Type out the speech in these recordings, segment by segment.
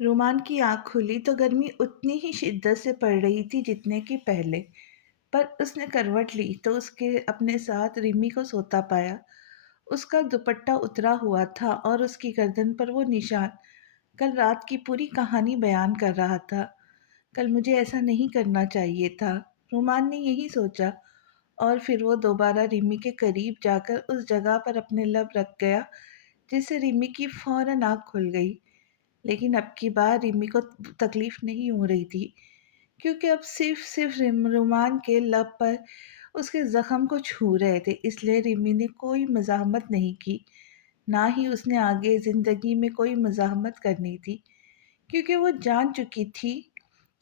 رومان کی آنکھ کھلی تو گرمی اتنی ہی شدت سے پڑ رہی تھی جتنے کی پہلے، پر اس نے کروٹ لی تو اس کے اپنے ساتھ ریمی کو سوتا پایا۔ اس کا دوپٹہ اترا ہوا تھا اور اس کی گردن پر وہ نشان کل رات کی پوری کہانی بیان کر رہا تھا۔ کل مجھے ایسا نہیں کرنا چاہیے تھا، رومان نے یہی سوچا، اور پھر وہ دوبارہ ریمی کے قریب جا کر اس جگہ پر اپنے لب رکھ گیا جس سے ریمی کی فوراً آنکھ کھل گئی۔ لیکن اب کی بار ریمی کو تکلیف نہیں ہو رہی تھی، کیونکہ اب صرف رومان کے لب پر اس کے زخم کو چھو رہے تھے۔ اس لیے ریمی نے کوئی مزاحمت نہیں کی، نہ ہی اس نے آگے زندگی میں کوئی مزاحمت کرنی تھی، کیونکہ وہ جان چکی تھی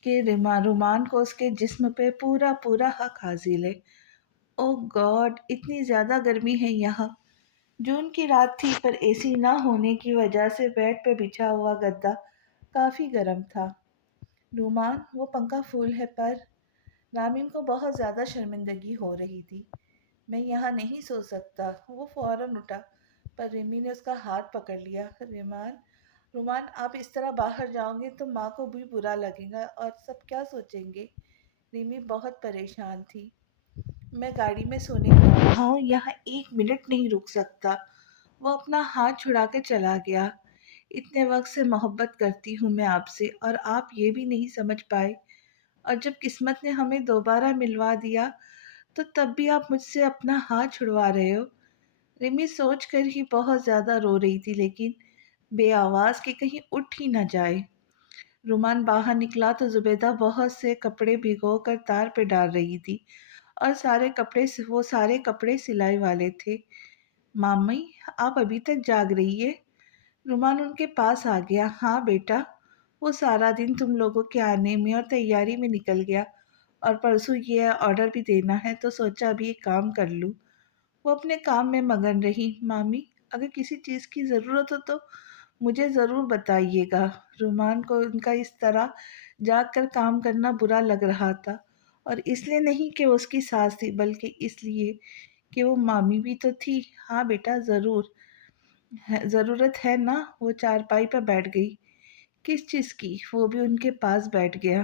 کہ رومان کو اس کے جسم پہ پورا پورا حق حاصل ہے۔ او گاڈ، اتنی زیادہ گرمی ہے یہاں! جون کی رات تھی، پر اے سی نہ ہونے کی وجہ سے بیڈ پہ بچھا ہوا گدا کافی گرم تھا۔ رومان، وہ پنکھا فل ہے پر… رامین کو بہت زیادہ شرمندگی ہو رہی تھی۔ میں یہاں نہیں سو سکتا، وہ فوراً اٹھا، پر ریمی نے اس کا ہاتھ پکڑ لیا۔ رومان، آپ اس طرح باہر جاؤ گے تو ماں کو بھی برا لگے گا اور سب کیا سوچیں گے؟ ریمی بہت پریشان تھی۔ میں گاڑی میں سونے جا رہا ہوں، یہاں ایک منٹ نہیں رک سکتا۔ وہ اپنا ہاتھ چھڑا کے چلا گیا۔ اتنے وقت سے محبت کرتی ہوں میں آپ سے، اور آپ یہ بھی نہیں سمجھ پائے، اور جب قسمت نے ہمیں دوبارہ ملوا دیا تو تب بھی آپ مجھ سے اپنا ہاتھ چھڑوا رہے ہو۔ ریمی سوچ کر ہی بہت زیادہ رو رہی تھی، لیکن بے آواز کہ کہیں اٹھ ہی نہ جائے۔ رومان باہر نکلا تو زبیدہ بہت سے کپڑے بھگو کر تار پہ ڈال رہی تھی، اور وہ سارے کپڑے سلائی والے تھے۔ مامی، آپ ابھی تک جاگ رہی ہے؟ رومان ان کے پاس آ گیا۔ ہاں بیٹا، وہ سارا دن تم لوگوں کے آنے میں اور تیاری میں نکل گیا، اور پرسوں یہ آرڈر بھی دینا ہے تو سوچا ابھی ایک کام کر لوں۔ وہ اپنے کام میں مگن رہی۔ مامی، اگر کسی چیز کی ضرورت ہو تو مجھے ضرور بتائیے گا۔ رومان کو ان کا اس طرح جاگ کر کام کرنا برا لگ رہا تھا، اور اس لیے نہیں کہ وہ اس کی ساس تھی، بلکہ اس لیے کہ وہ مامی بھی تو تھی۔ ہاں بیٹا، ضرورت ہے نا؟ وہ چارپائی پر بیٹھ گئی۔ کس چیز کی؟ وہ بھی ان کے پاس بیٹھ گیا۔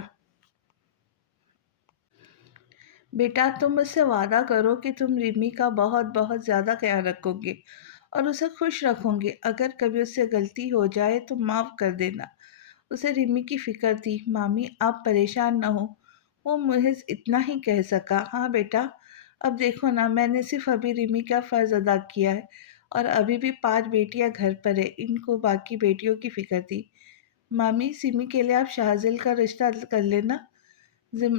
بیٹا، تم مجھ سے وعدہ کرو کہ تم ریمی کا بہت بہت زیادہ خیال رکھو گے اور اسے خوش رکھو گے۔ اگر کبھی اس سے غلطی ہو جائے تو معاف کر دینا۔ اسے ریمی کی فکر تھی۔ مامی، آپ پریشان نہ ہو، وہ محض اتنا ہی کہہ سکا۔ ہاں بیٹا، اب دیکھو نا، میں نے صرف ابھی ریمی کا فرض ادا کیا ہے، اور ابھی بھی 5 بیٹیاں گھر پر ہیں، ان کو باقی بیٹیوں کی فکر تھی۔ مامی، سمی کے لیے آپ شاہزل کا رشتہ کر لینا۔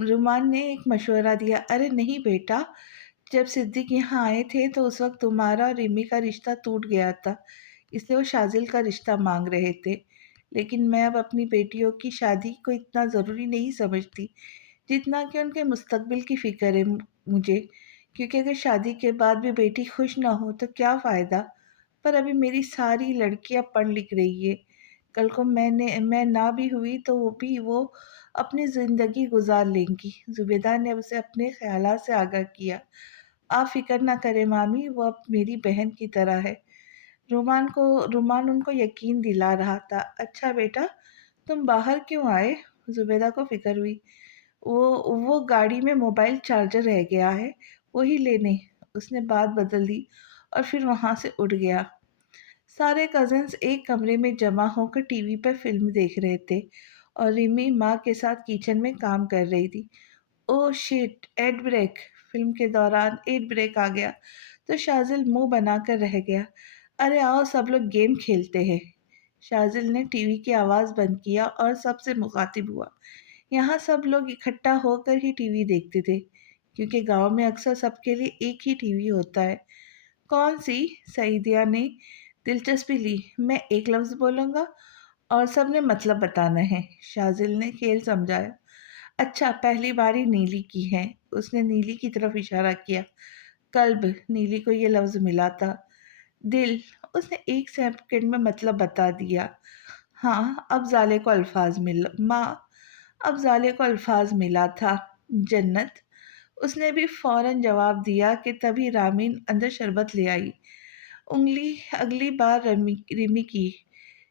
رومان نے ایک مشورہ دیا۔ ارے نہیں بیٹا، جب صدیق یہاں آئے تھے تو اس وقت تمہارا اور ریمی کا رشتہ ٹوٹ گیا تھا، اس لیے وہ شاہزل کا رشتہ مانگ رہے تھے۔ لیکن میں اب اپنی بیٹیوں کی شادی کو اتنا ضروری نہیں سمجھتی جتنا کہ ان کے مستقبل کی فکر ہے مجھے، کیونکہ اگر شادی کے بعد بھی بیٹی خوش نہ ہو تو کیا فائدہ؟ پر ابھی میری ساری لڑکیاں پڑھ لکھ رہی ہے، کل کو میں نہ بھی ہوئی تو وہ اپنی زندگی گزار لیں گی۔ زبیدہ نے اسے اپنے خیالات سے آگاہ کیا۔ آپ فکر نہ کریں مامی، وہ اب میری بہن کی طرح ہے۔ رومان ان کو یقین دلا رہا تھا۔ اچھا بیٹا، تم باہر کیوں آئے؟ زبیدہ کو فکر ہوئی۔ وہ گاڑی میں موبائل چارجر رہ گیا ہے، وہی لینے۔ اس نے بات بدل دی اور پھر وہاں سے اٹھ گیا۔ سارے کزنز ایک کمرے میں جمع ہو کر ٹی وی پر فلم دیکھ رہے تھے، اور ریمی ماں کے ساتھ کچن میں کام کر رہی تھی۔ او شٹ، ایڈ بریک! فلم کے دوران ایڈ بریک آ گیا تو شاہزل منہ بنا کر رہ گیا۔ ارے آؤ سب لوگ گیم کھیلتے ہیں۔ شاہزل نے ٹی وی کی آواز بند کیا اور سب سے مخاطب ہوا۔ یہاں سب لوگ اکٹھا ہو کر ہی ٹی وی دیکھتے تھے، کیونکہ گاؤں میں اکثر سب کے لیے ایک ہی ٹی وی ہوتا ہے۔ کون سی؟ سعیدیہ نے دلچسپی لی۔ میں ایک لفظ بولوں گا اور سب نے مطلب بتانا ہے، شاہزل نے کھیل سمجھایا۔ اچھا، پہلی باری نیلی کی ہے۔ اس نے نیلی کی طرف اشارہ کیا۔ کلب، نیلی کو یہ لفظ ملا تھا۔ دل، اس نے ایک سیکنڈ میں مطلب بتا دیا۔ ہاں، افضالے کو الفاظ ملا۔ ماں، افضالے کو الفاظ ملا تھا۔ جنت، اس نے بھی فوراً جواب دیا کہ تبھی رامین اندر شربت لے آئی۔ اگلی بار ریمی کی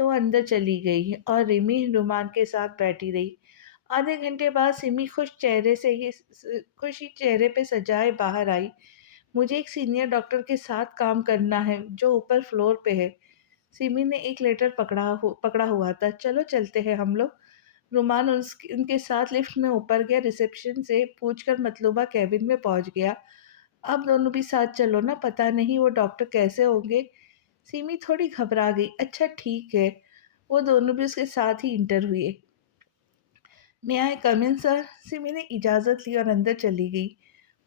تو وہ اندر چلی گئی اور ریمی رومان کے ساتھ بیٹھی رہی۔ آدھے گھنٹے بعد سمی خوشی چہرے پہ سجائے باہر آئی۔ مجھے ایک سینئر ڈاکٹر کے ساتھ کام کرنا ہے جو اوپر فلور پہ ہے۔ سمی نے ایک لیٹر پکڑا ہوا تھا۔ چلو چلتے ہیں ہم لوگ۔ رومان ان کے ساتھ لفٹ میں اوپر گیا، ریسیپشن سے پوچھ کر مطلوبہ کیبن میں پہنچ گیا۔ اب دونوں بھی ساتھ چلو نا، پتہ نہیں وہ ڈاکٹر کیسے ہوں گے۔ سیمی تھوڑی گھبرا گئی۔ اچھا ٹھیک ہے۔ وہ دونوں بھی اس کے ساتھ ہی انٹر ہوئے۔ میں آئے کم ان سر؟ سیمی نے اجازت لی اور اندر چلی گئی۔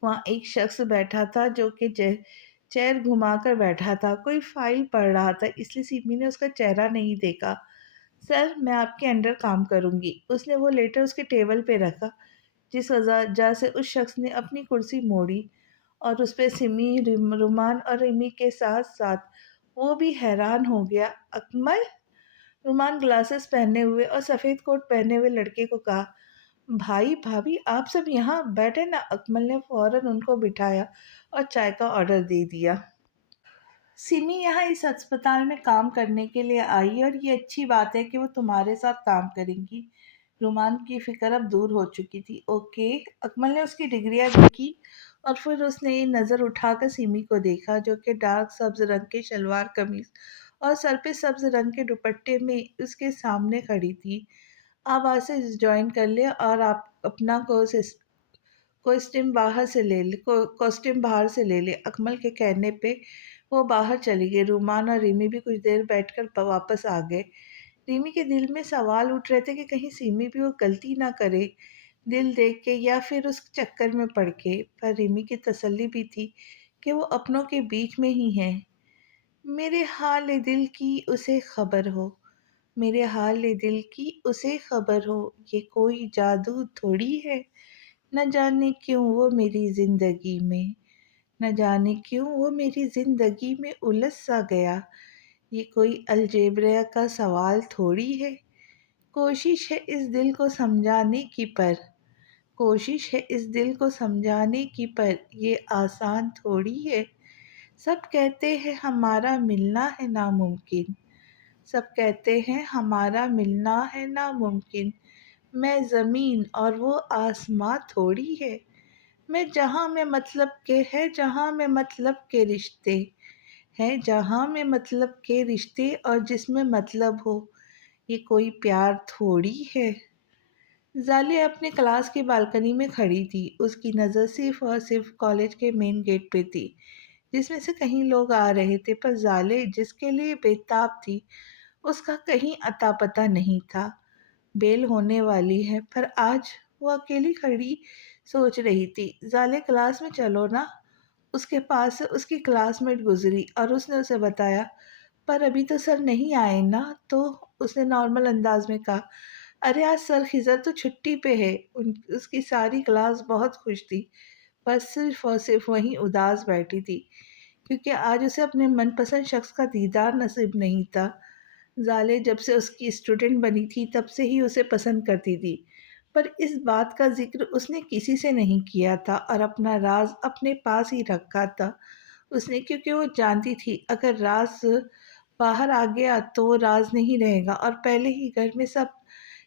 وہاں ایک شخص بیٹھا تھا جو کہ چیئر گھما کر بیٹھا تھا، کوئی فائل پڑھ رہا تھا، اس لیے سیمی نے اس کا چہرہ نہیں دیکھا۔ سر، میں آپ کے انڈر کام کروں گی۔ اس نے وہ لیٹر اس کے ٹیبل پہ رکھا، جس وجہ سے اس شخص نے اپنی کرسی موڑی اور اس پہ سمی، رومان اور ریمی کے ساتھ ساتھ وہ بھی حیران ہو گیا۔ اکمل؟ رومان گلاسز پہنے ہوئے اور سفید کوٹ پہنے ہوئے لڑکے کو کہا۔ بھائی بھابھی آپ سب یہاں بیٹھے نا۔ اکمل نے فوراً ان کو بٹھایا اور چائے کا آرڈر دے دیا۔ سمی یہاں اس ہسپتال میں کام کرنے کے لیے آئی اور یہ اچھی بات ہے کہ وہ تمہارے ساتھ کام کریں گی۔ رومان کی فکر اب دور ہو چکی تھی۔ اوکے۔ اکمل نے اس کی ڈگریاں دیکھی اور پھر اس نے نظر اٹھا کر سمی کو دیکھا، جو کہ ڈارک سبز رنگ کے شلوار قمیض اور سر پہ سبز رنگ کے دوپٹے میں اس کے سامنے کھڑی تھی۔ آپ آج سے جوائن کر لیں اور آپ اپنا کوسٹیم باہر سے لے لے۔ اکمل کے کہنے پہ وہ باہر چلی گئی۔ رومان اور ریمی بھی کچھ دیر بیٹھ کر واپس آ گئے۔ ریمی کے دل میں سوال اٹھ رہے تھے کہ کہیں سیمی بھی وہ غلطی نہ کرے، دل دیکھ کے یا پھر اس چکر میں پڑ کے، پر ریمی کی تسلی بھی تھی کہ وہ اپنوں کے بیچ میں ہی ہیں۔ میرے حال دل کی اسے خبر ہو، میرے حال دل کی اسے خبر ہو، یہ کوئی جادو تھوڑی ہے، نہ جانے کیوں وہ میری زندگی میں، نہ جانے کیوں وہ میری زندگی میں الجھ سا گیا، یہ کوئی الجبرا کا سوال تھوڑی ہے، کوشش ہے اس دل کو سمجھانے کی پر، کوشش ہے اس دل کو سمجھانے کی پر، یہ آسان تھوڑی ہے، سب کہتے ہیں ہمارا ملنا ہے ناممکن، سب کہتے ہیں ہمارا ملنا ہے ناممکن، میں زمین اور وہ آسماں تھوڑی ہے، میں جہاں میں مطلب کے ہے، جہاں میں مطلب کے رشتے ہیں، جہاں میں مطلب کے رشتے اور جس میں مطلب ہو، یہ کوئی پیار تھوڑی ہے۔ زالے اپنے کلاس کی بالکنی میں کھڑی تھی۔ اس کی نظر صرف اور صرف کالج کے مین گیٹ پہ تھی، جس میں سے کہیں لوگ آ رہے تھے، پر زالے جس کے لیے بےتاب تھی اس کا کہیں اتا پتہ نہیں تھا۔ بیل ہونے والی ہے، پر آج وہ اکیلی کھڑی سوچ رہی تھی۔ زالے کلاس میں چلو نا۔ اس کے پاس سے اس کی کلاس میٹ گزری اور اس نے اسے بتایا، پر ابھی تو سر نہیں آئے نا؟ تو اس نے نارمل انداز میں کہا، ارے آج سر خضر تو چھٹی پہ ہے۔ اس کی ساری کلاس بہت خوش تھی، پر صرف اور صرف وہیں اداس بیٹھی تھی، کیونکہ آج اسے اپنے من پسند شخص کا دیدار نصیب نہیں تھا۔ زالے جب سے اس کی اسٹوڈنٹ بنی تھی تب سے ہی اسے پسند کرتی تھی، پر اس بات کا ذکر اس نے کسی سے نہیں کیا تھا اور اپنا راز اپنے پاس ہی رکھا تھا اس نے، کیونکہ وہ جانتی تھی اگر راز باہر آ گیا تو وہ راز نہیں رہے گا، اور پہلے ہی گھر میں سب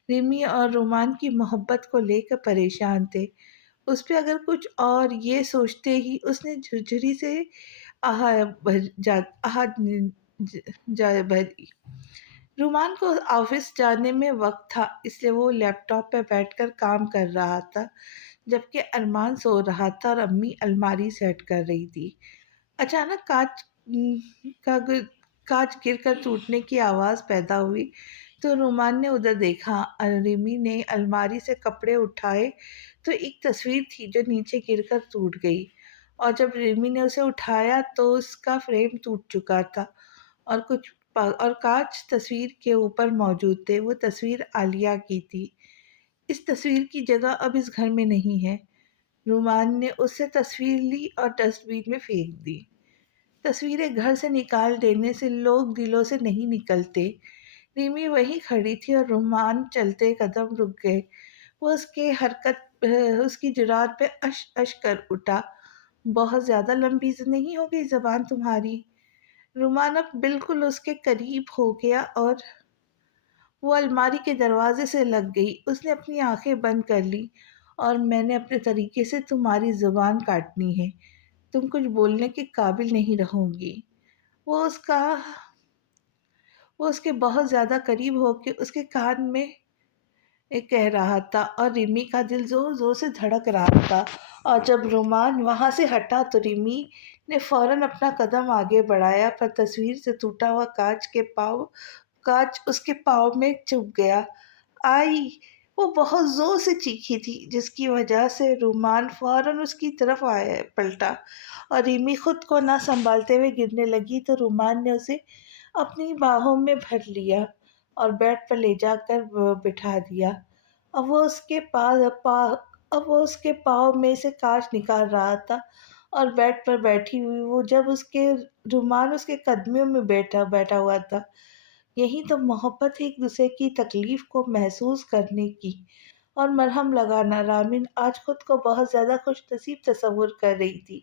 ریمی اور رومان کی محبت کو لے کر پریشان تھے۔ اس پہ اگر کچھ اور یہ سوچتے ہی اس نے جھرجھری سے جا بھری۔ رومان کو آفس جانے میں وقت تھا، اس لیے وہ لیپ ٹاپ پہ بیٹھ کر کام کر رہا تھا، جبکہ ارمان سو رہا تھا اور امی الماری سیٹ کر رہی تھی۔ اچانک کانچ گر کر ٹوٹنے کی آواز پیدا ہوئی تو رومان نے ادھر دیکھا۔ ریمی نے الماری سے کپڑے اٹھائے تو ایک تصویر تھی جو نیچے گر کر ٹوٹ گئی، اور جب ریمی نے اسے اٹھایا تو اس کا فریم ٹوٹ چکا تھا اور کانچ تصویر کے اوپر موجود تھے۔ وہ تصویر عالیہ کی تھی۔ اس تصویر کی جگہ اب اس گھر میں نہیں ہے۔ رومان نے اس سے تصویر لی اور ڈسٹ بین میں پھینک دی۔ تصویریں گھر سے نکال دینے سے لوگ دلوں سے نہیں نکلتے۔ ریمی وہیں کھڑی تھی اور رومان چلتے قدم رک گئے۔ وہ اس کی جرات پہ اش اش کر اٹھا۔ بہت زیادہ لمبی نہیں ہو گئی زبان تمہاری؟ رومان اب بالکل اس کے قریب ہو گیا اور وہ الماری کے دروازے سے لگ گئی، اس نے اپنی آنکھیں بند کر لی۔ اور میں نے اپنے طریقے سے تمہاری زبان کاٹنی ہے، تم کچھ بولنے کے قابل نہیں رہو گی۔ وہ اس کا وہ اس کے بہت زیادہ قریب ہو کے اس کے کان میں کہہ رہا تھا، اور ریمی کا دل زور زور سے دھڑک رہا تھا۔ اور جب رومان وہاں سے ہٹا تو ریمی نے فوراً اپنا قدم آگے بڑھایا، پر تصویر سے ٹوٹا ہوا کانچ اس کے پاؤں میں چبھ گیا۔ آئی! وہ بہت زور سے چیخی تھی، جس کی وجہ سے رومان فوراً اس کی طرف پلٹا، اور ریمی خود کو نہ سنبھالتے ہوئے گرنے لگی تو رومان نے اسے اپنی باہوں میں بھر لیا اور بیڈ پر لے جا کر بٹھا دیا۔ اب وہ اس کے پاؤں میں سے کانچ نکال رہا تھا، اور بیڈ پر بیٹھی ہوئی وہ جب رومان اس کے قدموں میں بیٹھا ہوا تھا۔ یہی تو محبت ہے، ایک دوسرے کی تکلیف کو محسوس کرنے کی اور مرہم لگانا۔ رامن آج خود کو بہت زیادہ خوش نصیب تصور کر رہی تھی،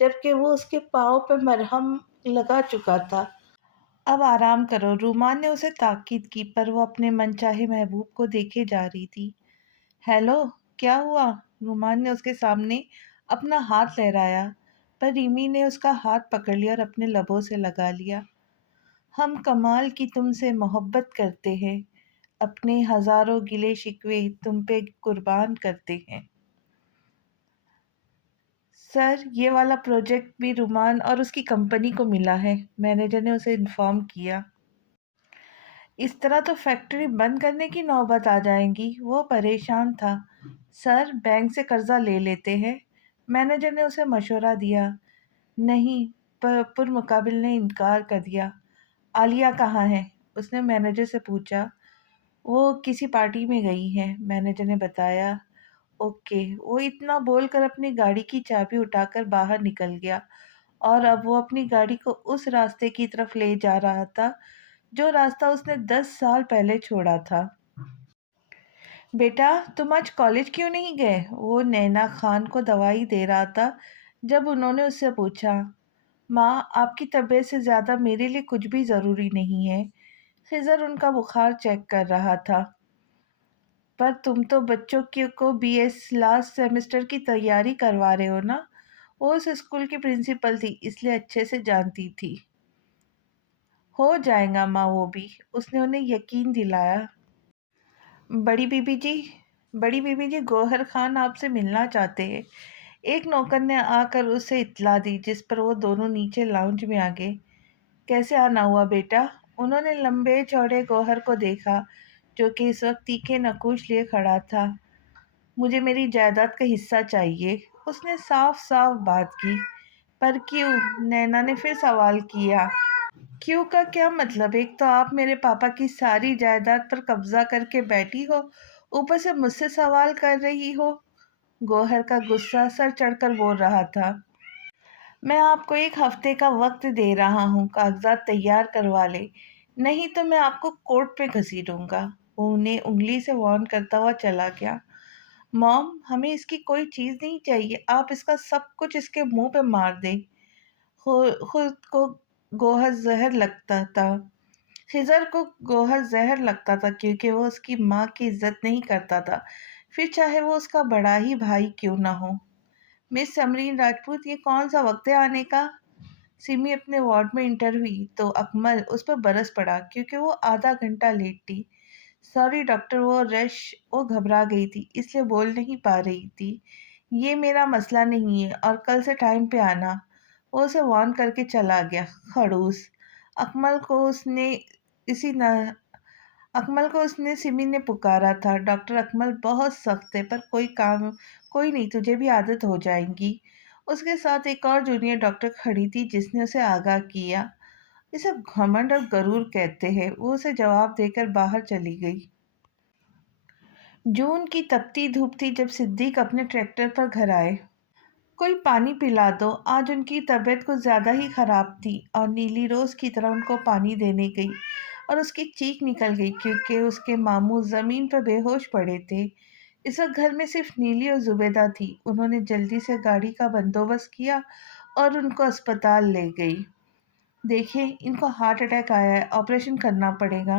جبکہ وہ اس کے پاؤں پہ مرہم لگا چکا تھا۔ اب آرام کرو، رومان نے اسے تاکید کی، پر وہ اپنے من چاہے محبوب کو دیکھے جا رہی تھی۔ ہیلو، کیا ہوا؟ رومان نے اس کے سامنے اپنا ہاتھ لہرایا، پر ریمی نے اس کا ہاتھ پکڑ لیا اور اپنے لبوں سے لگا لیا۔ ہم کمال کی تم سے محبت کرتے ہیں، اپنے ہزاروں گلے شکوے تم پہ قربان کرتے ہیں۔ سر، یہ والا پروجیکٹ بھی رومان اور اس کی کمپنی کو ملا ہے، مینیجر نے اسے انفارم کیا۔ اس طرح تو فیکٹری بند کرنے کی نوبت آ جائے گی۔ وہ پریشان تھا۔ سر، بینک سے قرضہ لے لیتے ہیں، مینیجر نے اسے مشورہ دیا۔ نہیں، پرمقابل نے انکار کر دیا۔ عالیہ کہاں ہے؟ اس نے مینیجر سے پوچھا۔ وہ کسی پارٹی میں گئی ہے، مینیجر نے بتایا۔ اوکے، وہ اتنا بول کر اپنی گاڑی کی چابی اٹھا کر باہر نکل گیا، اور اب وہ اپنی گاڑی کو اس راستے کی طرف لے جا رہا تھا جو راستہ اس نے 10 سال پہلے چھوڑا تھا۔ بیٹا، تم آج کالج کیوں نہیں گئے؟ وہ نینا خان کو دوائی دے رہا تھا جب انہوں نے اس سے پوچھا۔ ماں، آپ کی طبیعت سے زیادہ میرے لیے کچھ بھی ضروری نہیں ہے۔ خضر ان کا بخار چیک کر رہا تھا۔ پر تم تو بچوں کو BS لاسٹ سیمسٹر کی تیاری کروا رہے ہو نا؟ وہ اس اسکول کی پرنسپل تھی، اس لیے اچھے سے جانتی تھی۔ ہو جائے گا ماں، وہ بھی، اس نے انہیں یقین دلایا۔ بڑی بیبی جی گوہر خان آپ سے ملنا چاہتے ہیں، ایک نوکر نے آ کر اسے اطلاع دی، جس پر وہ دونوں نیچے لاؤنج میں آ گئے۔ کیسے آنا ہوا بیٹا؟ انہوں نے لمبے چوڑے گوہر کو دیکھا، جو کہ اس وقت تیکھے نقوش لیے کھڑا تھا۔ مجھے میری جائیداد کا حصہ چاہیے، اس نے صاف صاف بات کی۔ پر کیوں؟ نینا نے پھر سوال کیا۔ کیوں کا کیا مطلب؟ ایک تو آپ میرے پاپا کی ساری جائیداد پر قبضہ کر کے بیٹھی ہو، اوپر سے مجھ سے سوال کر رہی ہو۔ گوہر کا غصہ سر چڑھ کر بول رہا تھا۔ میں آپ کو 1 ہفتے کا وقت دے رہا ہوں، کاغذات تیار کروا لے، نہیں تو میں آپ کو کورٹ میں گھسیٹوں گا۔ وہ انہیں انگلی سے وارن کرتا ہوا چلا گیا۔ موم، ہمیں اس کی کوئی چیز نہیں چاہیے، آپ اس کا سب کچھ اس کے منہ پہ مار دیں۔ خود کو گوہر زہر لگتا تھا۔ خضر کو گوہر زہر لگتا تھا کیونکہ وہ اس کی ماں کی عزت نہیں کرتا تھا، پھر چاہے وہ اس کا بڑا ہی بھائی کیوں نہ ہو۔ مس سمرین راجپوت، یہ کون سا وقت ہے آنے کا؟ سمی اپنے وارڈ میں انٹر ہوئی تو اکمل اس پر برس پڑا کیونکہ وہ آدھا گھنٹہ لیٹ تھی۔ سوری ڈاکٹر، وہ گھبرا گئی تھی، اس لیے بول نہیں پا رہی تھی۔ یہ میرا مسئلہ نہیں ہے، اور کل سے ٹائم پہ آنا۔ وہ اسے وارن کر کے چلا گیا۔ خڑوس! اکمل کو اس نے سمی نے پکارا تھا۔ ڈاکٹر اکمل بہت سخت ہے، پر کوئی نہیں، تجھے بھی عادت ہو جائے گی۔ اس کے ساتھ ایک اور جونیئر ڈاکٹر کھڑی تھی جس نے اسے آگاہ کیا۔ اسے گھمنڈ اور غرور کہتے ہیں، وہ اسے جواب دے کر باہر چلی گئی۔ جون کی تپتی دھوپ تھی جب صدیق اپنے ٹریکٹر پر گھر آئے۔ کوئی پانی پلا دو، آج ان کی طبیعت کچھ زیادہ ہی خراب تھی، اور نیلی روز کی طرح ان کو پانی دینے گئی اور اس کی چیخ نکل گئی کیونکہ اس کے ماموں زمین پر بے ہوش پڑے تھے۔ اس وقت گھر میں صرف نیلی اور زبیدہ تھی۔ انہوں نے جلدی سے گاڑی کا بندوبست کیا اور ان کو اسپتال لے گئی۔ دیکھیں، ان کو ہارٹ اٹیک آیا ہے، آپریشن کرنا پڑے گا۔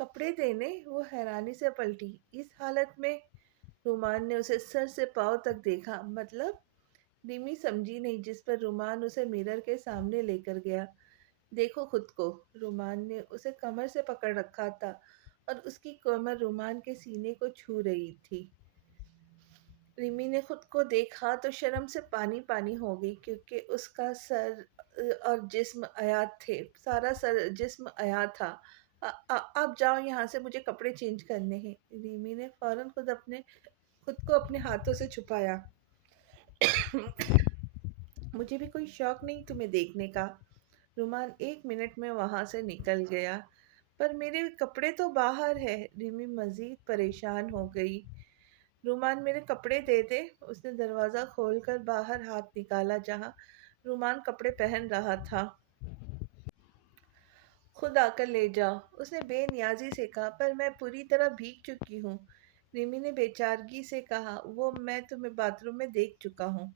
کپڑے دینے وہ حیرانی سے پلٹی۔ اس حالت میں رومان نے اسے سر سے پاؤں تک دیکھا۔ مطلب؟ ریمی سمجھی نہیں، جس پر رومان اسے میرر کے سامنے لے کر گیا۔ دیکھو خود کو۔ رومان نے اسے کمر سے پکڑ رکھا تھا اور اس کی کمر رومان کے سینے کو چھو رہی تھی۔ ریمی نے خود کو دیکھا تو شرم سے پانی پانی ہو گئی، کیونکہ اس کا سر اور جسم عیاں تھے، سارا جسم عیاں تھا۔ اب جاؤ یہاں سے، مجھے کپڑے چینج کرنے ہیں۔ ریمی نے فوراً خود کو اپنے ہاتھوں سے چھپایا۔ مجھے بھی کوئی شوق نہیں تمہیں دیکھنے کا۔ رومان 1 منٹ میں وہاں سے نکل گیا۔ پر میرے کپڑے تو باہر ہے۔ ریمی مزید پریشان ہو گئی۔ رومان میرے کپڑے دے دے۔ اس نے دروازہ کھول کر باہر ہاتھ نکالا جہاں رومان کپڑے پہن رہا تھا۔ خود آ کر لے جاؤ، اس نے بے نیازی سے کہا۔ پر میں پوری طرح بھیگ چکی ہوں، ریمی نے بے چارگی سے کہا۔ وہ میں تمہیں باتھ روم میں دیکھ چکا ہوں۔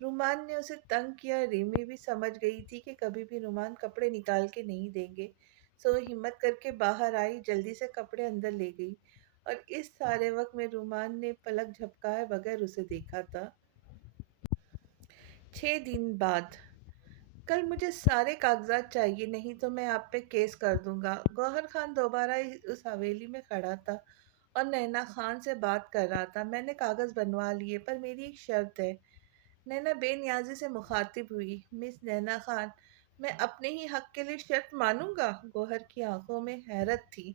رومان نے اسے تنگ کیا۔ ریمی بھی سمجھ گئی تھی کہ کبھی بھی رومان کپڑے نکال کے نہیں دیں گے، سو وہ ہمت کر کے باہر آئی، جلدی سے کپڑے اندر لے گئی، اور اس سارے وقت میں رومان نے پلک جھپکائے بغیر اسے دیکھا تھا۔ 6 دن بعد۔ کل مجھے سارے کاغذات چاہیے، نہیں تو میں آپ پہ کیس کر دوں گا۔ گوہر خان دوبارہ اس حویلی میں کھڑا تھا اور نینا خان سے بات کر رہا تھا۔ میں نے کاغذ بنوا لیے، پر میری ایک شرط ہے۔ نینا بے نیازی سے مخاطب ہوئی۔ مس نینا خان، میں اپنے ہی حق کے لیے شرط مانوں گا؟ گوہر کی آنکھوں میں حیرت تھی۔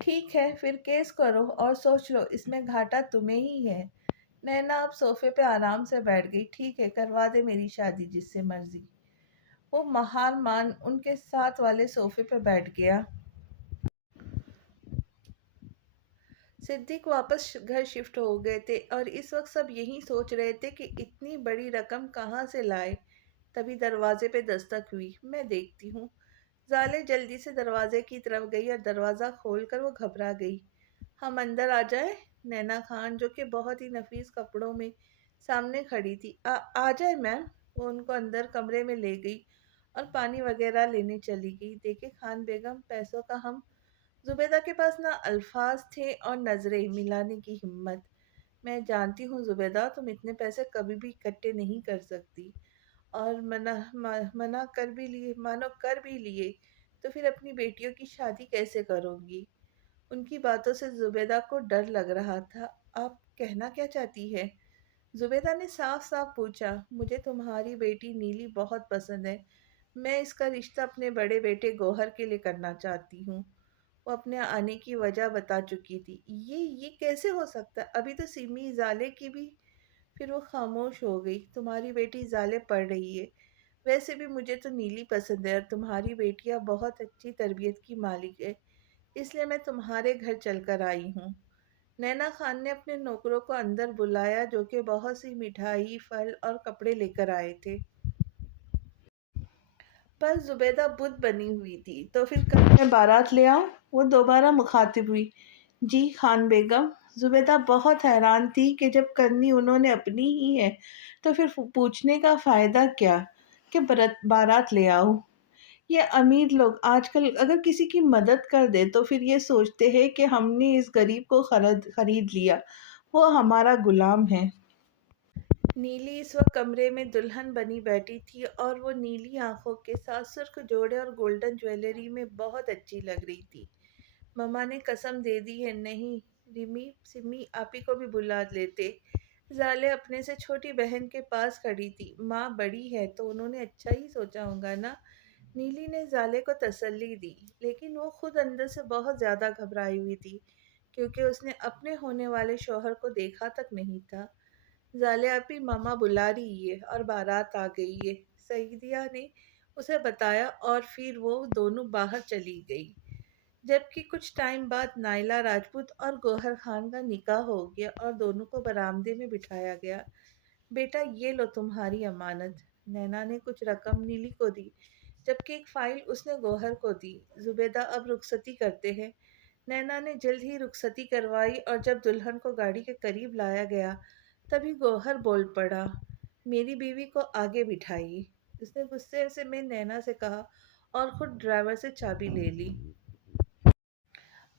ٹھیک ہے، پھر کیس کرو اور سوچ لو، اس میں گھاٹا تمہیں ہی ہے۔ نینا اب صوفے پہ آرام سے بیٹھ گئی۔ ٹھیک ہے، کروا دے میری شادی جس سے مرضی۔ وہ مہار مان ان کے ساتھ والے صوفے پہ بیٹھ گیا۔ صدیق واپس گھر شفٹ ہو گئے تھے اور اس وقت سب یہی سوچ رہے تھے کہ اتنی بڑی رقم کہاں سے لائے۔ تبھی دروازے پہ دستک ہوئی۔ میں دیکھتی ہوں۔ زالے جلدی سے دروازے کی طرف گئی اور دروازہ کھول کر وہ گھبرا گئی۔ ہم اندر آ جائیں؟ نینا خان، جو کہ بہت ہی نفیس کپڑوں میں سامنے کھڑی تھی۔ آ جائے میم۔ وہ ان کو اندر کمرے میں لے گئی اور پانی وغیرہ لینے چلی گئی۔ دیکھیں خان بیگم، پیسوں کا ہم۔ زبیدہ کے پاس نہ الفاظ تھے اور نظریں ملانے کی ہمت۔ میں جانتی ہوں زبیدہ، تم اتنے پیسے کبھی بھی اکٹھے نہیں کر سکتی، اور منع کر بھی لیے تو پھر اپنی بیٹیوں کی شادی کیسے کرو گی؟ ان کی باتوں سے زبیدہ کو ڈر لگ رہا تھا۔ آپ کہنا کیا چاہتی ہے؟ زبیدہ نے صاف صاف پوچھا۔ مجھے تمہاری بیٹی نیلی بہت پسند ہے۔ میں اس کا رشتہ اپنے بڑے بیٹے گوہر کے لیے کرنا چاہتی ہوں۔ وہ اپنے آنے کی وجہ بتا چکی تھی۔ یہ کیسے ہو سکتا ہے؟ ابھی تو سمی زالے کی بھی۔ پھر وہ خاموش ہو گئی۔ تمہاری بیٹی زالے پڑھ رہی ہے۔ ویسے بھی مجھے تو نیلی پسند ہے، اور تمہاری بیٹیاں بہت اچھی تربیت کی مالک ہے، اس لیے میں تمہارے گھر چل کر آئی ہوں۔ نینا خان نے اپنے نوکروں کو اندر بلایا، جو کہ بہت سی مٹھائی، پھل اور کپڑے لے کر آئے تھے۔ پر زبیدہ بت بنی ہوئی تھی۔ تو پھر کل میں بارات لے آؤں؟ وہ دوبارہ مخاطب ہوئی۔ جی خان بیگم۔ زبیدہ بہت حیران تھی کہ جب کرنی انہوں نے اپنی ہی ہے تو پھر پوچھنے کا فائدہ کیا کہ بارات لے آؤ۔ یہ امیر لوگ آج کل اگر کسی کی مدد کر دے تو پھر یہ سوچتے ہیں کہ ہم نے اس غریب کو خرید لیا، وہ ہمارا غلام ہے۔ نیلی اس وقت کمرے میں دلہن بنی بیٹھی تھی، اور وہ نیلی آنکھوں کے ساتھ سرخ جوڑے اور گولڈن جویلری میں بہت اچھی لگ رہی تھی۔ مما نے قسم دے دی ہے۔ نہیں ریمی، سمی آپی کو بھی بلا لیتے۔ زالے اپنے سے چھوٹی بہن کے پاس کھڑی تھی۔ ماں بڑی ہے تو انہوں نے اچھا ہی سوچا ہوگا نا؟ نیلی نے زالے کو تسلی دی، لیکن وہ خود اندر سے بہت زیادہ گھبرائی ہوئی تھی، کیونکہ اس نے اپنے ہونے والے شوہر کو دیکھا تک نہیں تھا۔ زالے آپی، ماما بلا رہی ہے اور بارات آ گئی ہے، سعیدہ نے اسے بتایا، اور پھر وہ دونوں باہر چلی گئی۔ جبکہ کچھ ٹائم بعد نائلہ راجپوت اور گوہر خان کا نکاح ہو گیا اور دونوں کو برآمدے میں بٹھایا گیا۔ بیٹا یہ لو تمہاری امانت۔ نینا نے کچھ رقم نیلی کو دی، جبکہ ایک فائل اس نے گوہر کو دی۔ زبیدہ اب رخصتی کرتے ہیں۔ نینا نے جلد ہی رخصتی کروائی، اور جب دلہن کو گاڑی کے قریب لایا گیا تبھی گوہر بول پڑا۔ میری بیوی کو آگے بٹھائیے، اس نے غصے میں نینا سے کہا، اور خود ڈرائیور سے چابی لے لی۔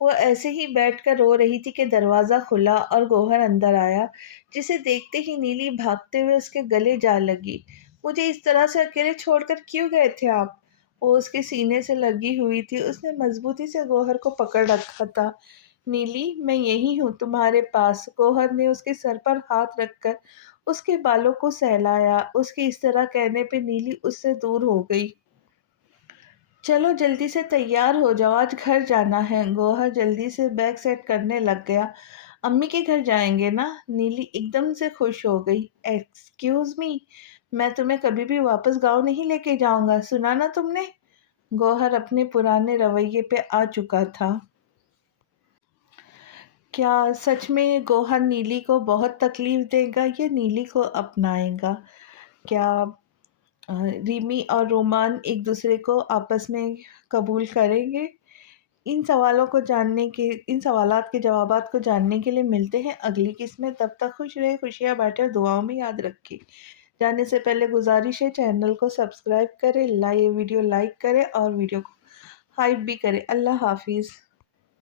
وہ ایسے ہی بیٹھ کر رو رہی تھی کہ دروازہ کھلا اور گوہر اندر آیا، جسے دیکھتے ہی نیلی بھاگتے ہوئے اس کے گلے جا لگی۔ مجھے اس طرح سے اکیلے چھوڑ کر کیوں گئے تھے آپ؟ وہ اس کے سینے سے لگی ہوئی تھی، اس نے مضبوطی سے گوہر کو پکڑ رکھا تھا۔ نیلی، میں یہی ہوں تمہارے پاس۔ گوہر نے اس کے سر پر ہاتھ رکھ کر اس کے بالوں کو سہلایا۔ اس کے اس طرح کہنے پہ نیلی اس سے دور ہو گئی۔ چلو جلدی سے تیار ہو جاؤ، آج گھر جانا ہے۔ گوہر جلدی سے بیگ سیٹ کرنے لگ گیا۔ امی کے گھر جائیں گے نا؟ نیلی ایک دم سے خوش ہو گئی۔ ایکسکیوز می، میں تمہیں کبھی بھی واپس گاؤں نہیں لے کے جاؤں گا، سنا نا تم نے؟ گوہر اپنے پرانے رویے پہ آ چکا تھا۔ کیا سچ میں گوہر نیلی کو بہت تکلیف دے گا یا نیلی کو اپنائے گا؟ کیا ریمی اور رومان ایک دوسرے کو آپس میں قبول کریں گے؟ ان سوالات کے جوابات کو جاننے کے لیے ملتے ہیں اگلی قسط میں۔ تب تک خوش رہے، خوشیاں بانٹے اور دعاؤں میں یاد رکھے۔ جانے سے پہلے گزارش ہے چینل کو سبسکرائب کرے، ویڈیو لائک کرے اور ویڈیو کو ہائپ بھی کرے۔ اللہ حافظ۔